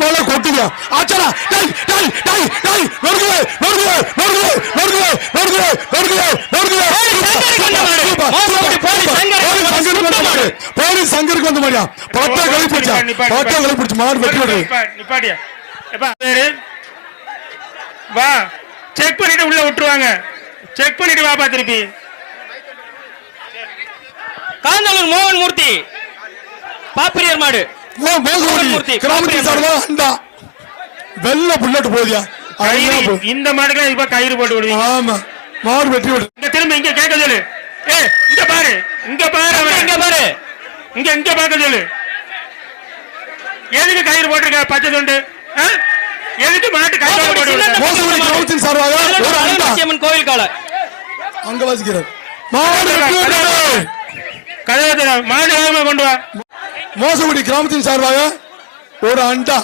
மேல கொட்டுங்க. ஆச்சரா. டேய் டேய் டேய் டேய் நொறுக்குவே நொறுக்குவே நொறுக்குவே நொறுக்குவே நொறுக்குவே நொறுக்குவே நொறுக்குவே. போலீஸ் சங்கருக்கு வந்த மாதிரியா? பட்டா கழிப்பிடிச்சா பட்டா கழிப்பிடிச்சு மாடு வெட்டி விடுறது. நிப்பா- நிப்பாட்டியா? எப்பா பேரு? வா. செக் பண்ணிட்டு உள்ள விட்டுருவாங்க. செக் பண்ணிட்டு வாப்பா திருப்பி. காந்தலூர் மோகன் மூர்த்தி பாப்பிரியர் மாடு. சார்பா அண்டா வெள்ள புல்லட் போதியா. இந்த மாடுக்கு இப்ப கயிறு போட்டு விடுவீங்க. ஆமா. மாடு வெட்டி விடு. இங்க திரும்ப இங்க கேட்க சொல்லு. ஏ இங்க பாரு. இங்க பாரு. இங்க பாரு. இங்க இங்க பார்க்க சொல்லு. எதுக்கு கயிறு போட்டிருக்க? பச்சை துண்டு? எதுக்கு மாட்டு கயிறு போட்டு சார்பாக கோயில் காலை. அங்க வாசிக்கிறார். மாடு வெட்டி விடுறது கொண்டு வா. மோசடி கிராமத்தின் சார்பாக ஒரு அண்டா